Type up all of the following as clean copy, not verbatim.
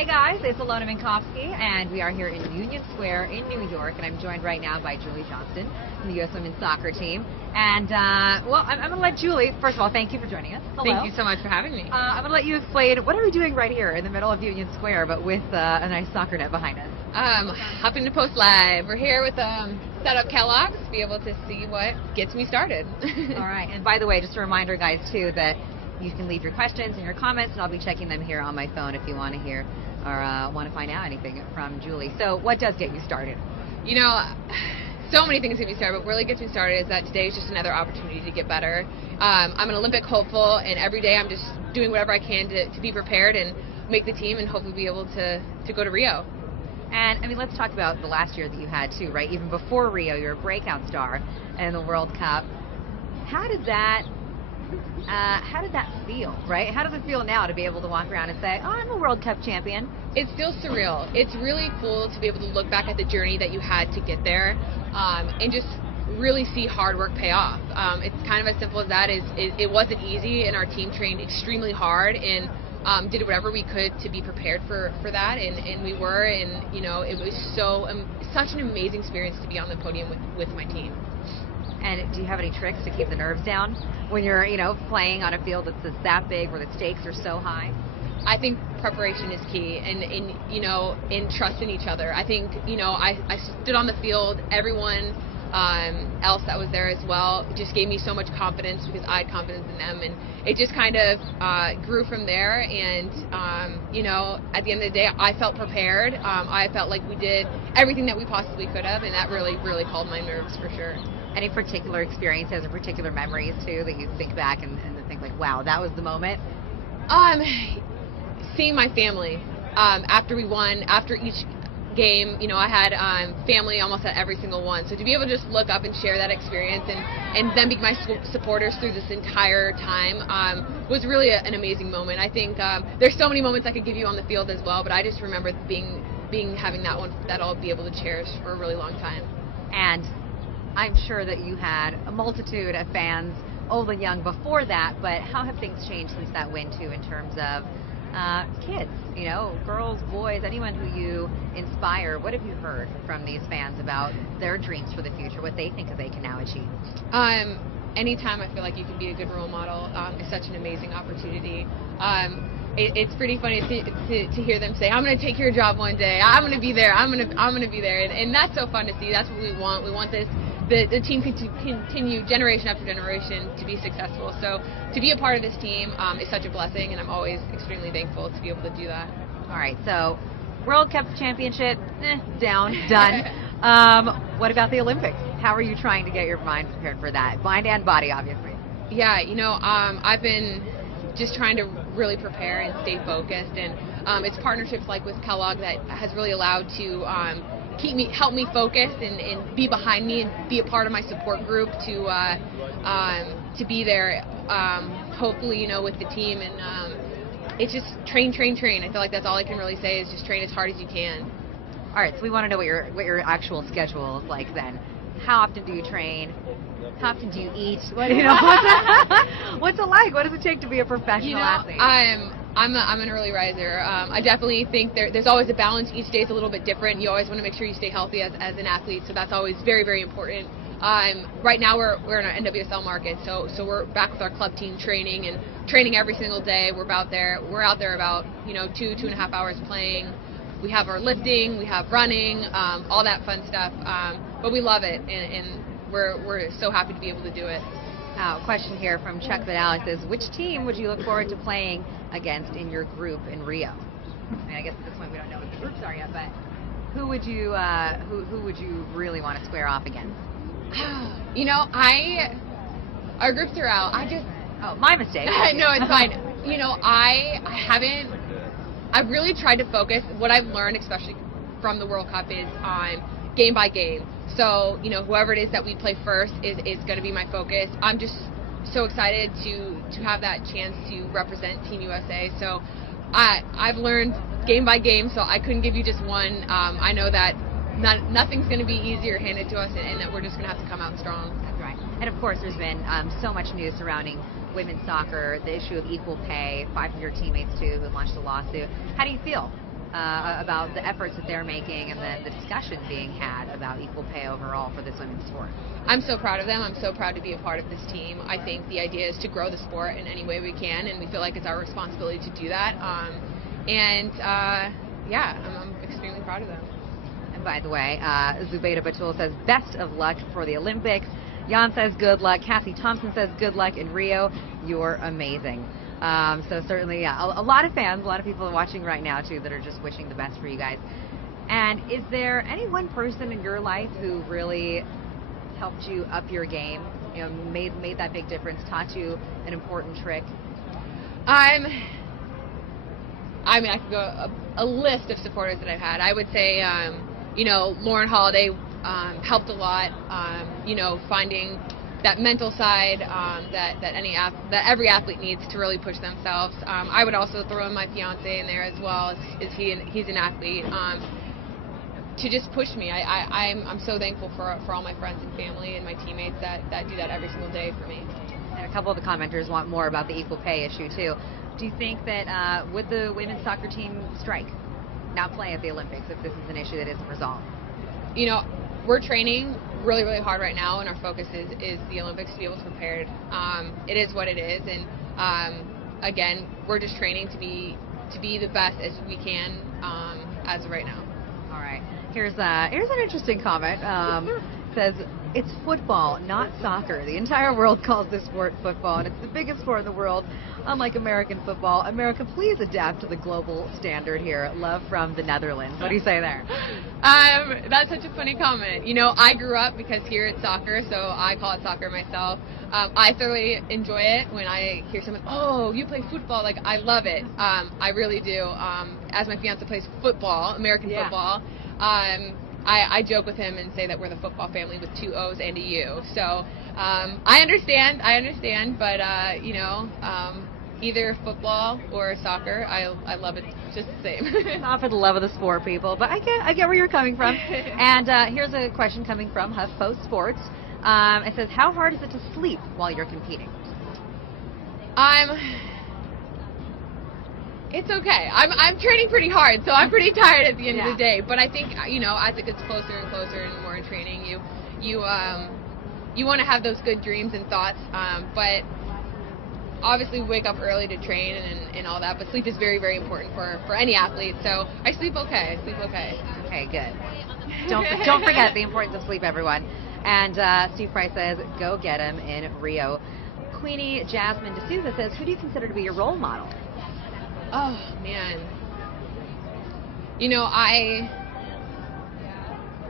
Hey guys, it's Alona Minkowski, and we are here in Union Square in New York, and I'm joined right now by Julie Johnston from the U.S. Women's Soccer team. And, I'm going to let Julie, first of all, thank you for joining us. Hello. Thank you so much for having me. I'm going to let you explain, what are we doing right here in the middle of Union Square, but with a nice soccer net behind us? Hopping to Post Live. We're here with set up Kellogg's to be able to see what gets me started. All right, and by the way, just a reminder, guys, too, that you can leave your questions and your comments, and I'll be checking them here on my phone if you want to hear or want to find out anything from Julie. So what does get you started? You know, so many things get me started, but what really gets me started is that today is just another opportunity to get better. I'm an Olympic hopeful, and every day I'm just doing whatever I can to be prepared and make the team and hopefully be able to go to Rio. And, I mean, let's talk about the last year that you had, too, right? Even before Rio, you're a breakout star in the World Cup. How did that feel, right? How does it feel now to be able to walk around and say, oh, I'm a World Cup champion? It's still surreal. It's really cool to be able to look back at the journey that you had to get there and just really see hard work pay off. It's kind of as simple as that. It wasn't easy, and our team trained extremely hard and did whatever we could to be prepared for that, and we were, and you know, it was such an amazing experience to be on the podium with my team. And do you have any tricks to keep the nerves down when you're, playing on a field that's that big where the stakes are so high? I think preparation is key, and in trust in each other. I think, I stood on the field, everyone else that was there as well just gave me so much confidence because I had confidence in them, and it just kind of grew from there. And at the end of the day, I felt prepared. I felt like we did everything that we possibly could have, and that really calmed my nerves for sure. Any particular experiences or particular memories too that you think back and think like, wow, that was the moment? Seeing my family after we won, after each game, I had family almost at every single one. So to be able to just look up and share that experience and then be my supporters through this entire time was really an amazing moment. I think there's so many moments I could give you on the field as well, but I just remember having that one that I'll be able to cherish for a really long time. And I'm sure that you had a multitude of fans, old and young, before that, but how have things changed since that win, too, in terms of kids, girls, boys, anyone who you inspire? What have you heard from these fans about their dreams for the future, what they think that they can now achieve? Anytime I feel like you can be a good role model is such an amazing opportunity. It's pretty funny to hear them say, I'm going to take your job one day, I'm going to be there, I'm going to be there, and that's so fun to see. That's what we want. We want the team to continue generation after generation to be successful. So to be a part of this team is such a blessing, and I'm always extremely thankful to be able to do that. All right, so World Cup championship, done. What about the Olympics? How are you trying to get your mind prepared for that? Mind and body, obviously. Yeah, I've been just trying to really prepare and stay focused, and it's partnerships like with Kellogg that has really allowed to help me focus and be behind me and be a part of my support group to be there, hopefully, with the team. And it's just train. I feel like that's all I can really say is just train as hard as you can. All right, so we want to know what your actual schedule is like then. How often do you train? How often do you eat? What's it like? What does it take to be a professional athlete? I'm an early riser. I definitely think there's always a balance. Each day is a little bit different. You always want to make sure you stay healthy as an athlete, so that's always very, very important. Right now we're in our NWSL market, so we're back with our club team training every single day. We're out there about 2.5 hours playing. We have our lifting, we have running, all that fun stuff. But we love it, and we're so happy to be able to do it. Question here from Chuck Vidal says, which team would you look forward to playing against in your group in Rio? I mean, I guess at this point we don't know what the groups are yet, but who would you really want to square off against? Our groups are out. My mistake. No, it's fine. I've really tried to focus. What I've learned, especially from the World Cup, is on game by game. So, whoever it is that we play first is going to be my focus. I'm just so excited to have that chance to represent Team USA. So I've learned game by game, so I couldn't give you just one. I know that nothing's going to be easy or handed to us, and that we're just going to have to come out strong. That's right. And of course, there's been so much news surrounding women's soccer, the issue of equal pay, 5 of your teammates too who launched a lawsuit. How do you feel about the efforts that they're making and then the discussion being had about equal pay overall for this women's sport. I'm so proud of them. I'm so proud to be a part of this team. I think the idea is to grow the sport in any way we can, and we feel like it's our responsibility to do that. I'm extremely proud of them. And by the way, Zubaida Batul says, best of luck for the Olympics. Jan says, good luck. Cassie Thompson says, good luck in Rio. You're amazing. So certainly, a lot of fans, a lot of people watching right now, too, that are just wishing the best for you guys. And is there any one person in your life who really helped you up your game, made that big difference, taught you an important trick? I could go a list of supporters that I've had. I would say, Lauren Holiday helped a lot. Finding that mental side that every athlete needs to really push themselves. I would also throw in my fiance in there as well. He's an athlete. To just push me. I'm so thankful for all my friends and family and my teammates that do that every single day for me. And a couple of the commenters want more about the equal pay issue too. Do you think that would the women's soccer team strike, not play at the Olympics, if this is an issue that isn't resolved? We're training really, really hard right now, and our focus is the Olympics to be able to prepare. It is what it is, and again, we're just training to be the best as we can as of right now. All right. Here's an interesting comment. Says, it's football, not soccer. The entire world calls this sport football, and it's the biggest sport in the world, unlike American football. America, please adapt to the global standard here. Love from the Netherlands. What do you say there? That's such a funny comment. I grew up because here it's soccer, so I call it soccer myself. I thoroughly enjoy it when I hear someone, oh, you play football. Like, I love it. I really do. As my fiance plays football, American football, I joke with him and say that we're the football family with 2 O's and a U. So I understand, but either football or soccer, I love it just the same. Not for the love of the sport, people, but I get where you're coming from. And here's a question coming from HuffPost Sports. It says, how hard is it to sleep while you're competing? It's okay. I'm training pretty hard, so I'm pretty tired at the end of the day. But I think as it gets closer and closer and more in training, you want to have those good dreams and thoughts. But obviously, we wake up early to train and all that. But sleep is very, very important for any athlete. So I sleep okay. Okay, good. Don't forget the importance of sleep, everyone. And Steve Price says, go get him in Rio. Queenie Jasmine D'Souza says, who do you consider to be your role model? Oh, man.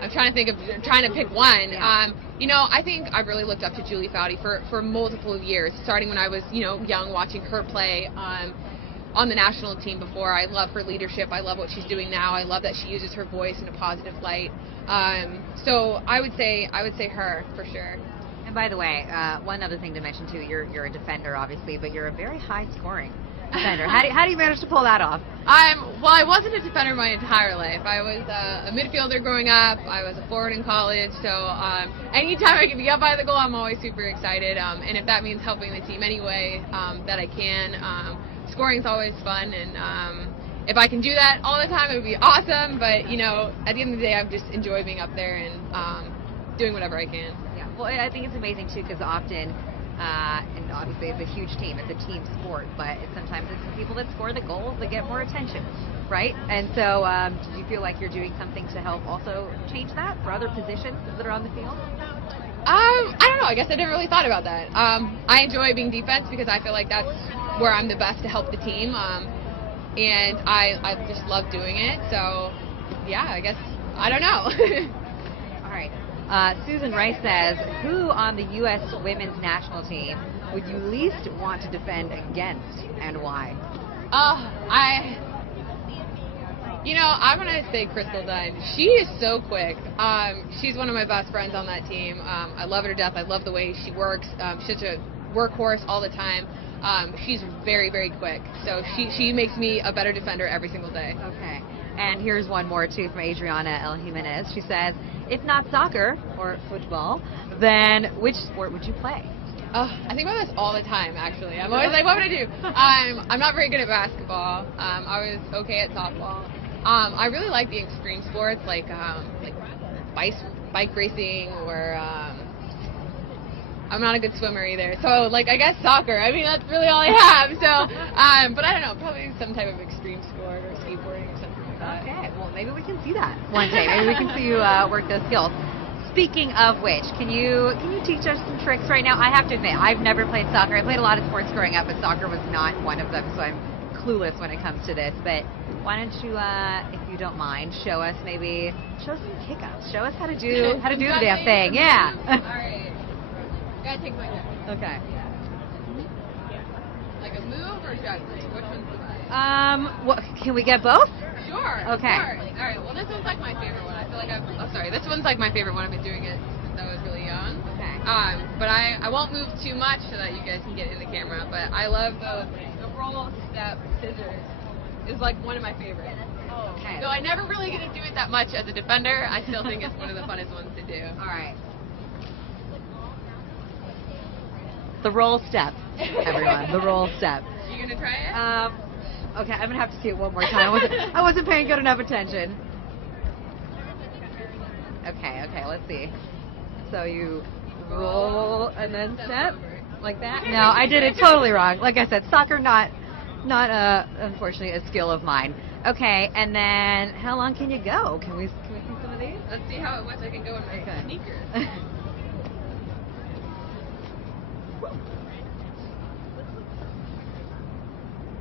I'm trying to pick one. Yeah. I think I've really looked up to Julie Foudy for multiple years, starting when I was, young, watching her play on the national team before. I love her leadership. I love what she's doing now. I love that she uses her voice in a positive light. So I would say her, for sure. And by the way, one other thing to mention, too, you're a defender, obviously, but you're a very high-scoring defender. How do you manage to pull that off? I wasn't a defender my entire life. I was a midfielder growing up. I was a forward in college. So anytime I can be up by the goal, I'm always super excited. And if that means helping the team any way that I can, scoring is always fun. And if I can do that all the time, it would be awesome. But at the end of the day, I just enjoy being up there and doing whatever I can. Yeah. Well, I think it's amazing too, because often. And obviously it's a huge team, it's a team sport, but sometimes it's the people that score the goals that get more attention, right? And so do you feel like you're doing something to help also change that for other positions that are on the field? I don't know, I guess I never really thought about that. I enjoy being defense because I feel like that's where I'm the best to help the team, and I just love doing it, so yeah, I guess, I don't know. All right. Susan Rice says, who on the U.S. women's national team would you least want to defend against, and why? I'm going to say Crystal Dunn. She is so quick. She's one of my best friends on that team. I love her to death. I love the way she works. She's such a workhorse all the time. She's very, very quick. So she makes me a better defender every single day. Okay. And here's one more, too, from Adriana El Jimenez. She says, if not soccer or football, then which sport would you play? I think about this all the time, actually. I'm always like, what would I do? I'm not very good at basketball. I was okay at softball. I really like the extreme sports like bike racing or I'm not a good swimmer either. So like I guess soccer. I mean that's really all I have. So but I don't know, probably some type of extreme sport or skateboarding or something like that. Okay, well maybe we can see that one day. Maybe we can see you work those skills. Speaking of which, can you teach us some tricks right now? I have to admit, I've never played soccer. I played a lot of sports growing up, but soccer was not one of them, so I'm clueless when it comes to this. But why don't you, if you don't mind, show us some kick-ups. Show us how to do the damn thing. Yeah. All right. Gotta take my turn. Okay. Like a move or juggling? Which one's the right? What, can we get both? Sure. Okay. All right. Well, this one's like my favorite one. I feel like this one's like my favorite one. I've been doing it since I was really young. Okay. But I won't move too much so that you guys can get in the camera. But I love the roll, step, scissors is like one of my favorites. Okay. Though I never really get to do it that much as a defender, I still think it's one of the funnest ones to do. All right. The roll step, everyone. The roll step. You gonna try it? Okay, I'm gonna have to see it one more time. I wasn't paying good enough attention. Okay, let's see. So you roll and then step like that. No, I did it totally wrong. Like I said, soccer not unfortunately a skill of mine. Okay, and then how long can you go? Can we see some of these? Let's see how much I can go in my sneakers.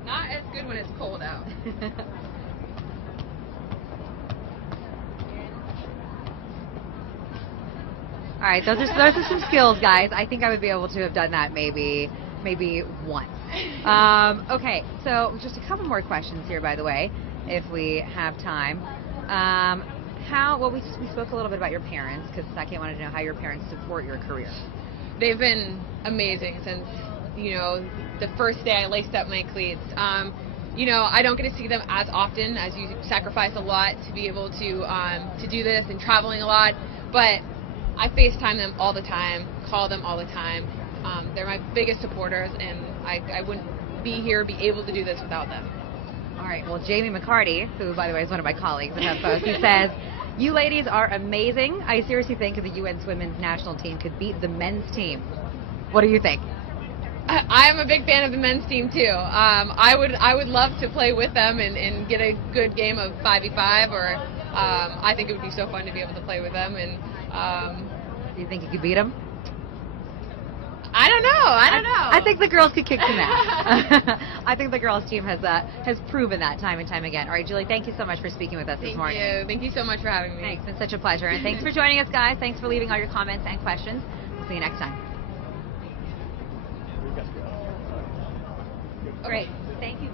Not as good when it's cold out. All right, those are some skills, guys. I think I would be able to have done that maybe once. Okay, so just a couple more questions here, by the way, if we have time. We spoke a little bit about your parents, because Saki wanted to know how your parents support your career. They've been amazing since, the first day I laced up my cleats. I don't get to see them as often, as you sacrifice a lot to be able to do this and traveling a lot, but I FaceTime them all the time, call them all the time. They're my biggest supporters, and I wouldn't be able to do this without them. All right, well, Jamie McCarty, who, by the way, is one of my colleagues at HuffPost, he says, "You ladies are amazing. I seriously think the U.S. women's national team could beat the men's team." What do you think? I am a big fan of the men's team too. I would love to play with them and get a good game of 5v5, or I think it would be so fun to be able to play with them. And do you think you could beat them? I don't know. I think the girls could kick some ass. I think the girls team has proven that time and time again. All right, Julie, thank you so much for speaking with us this morning. Thank you so much for having me. Thanks, it's been such a pleasure, and thanks for joining us, guys. Thanks for leaving all your comments and questions. We'll see you next time. Great. Thank you.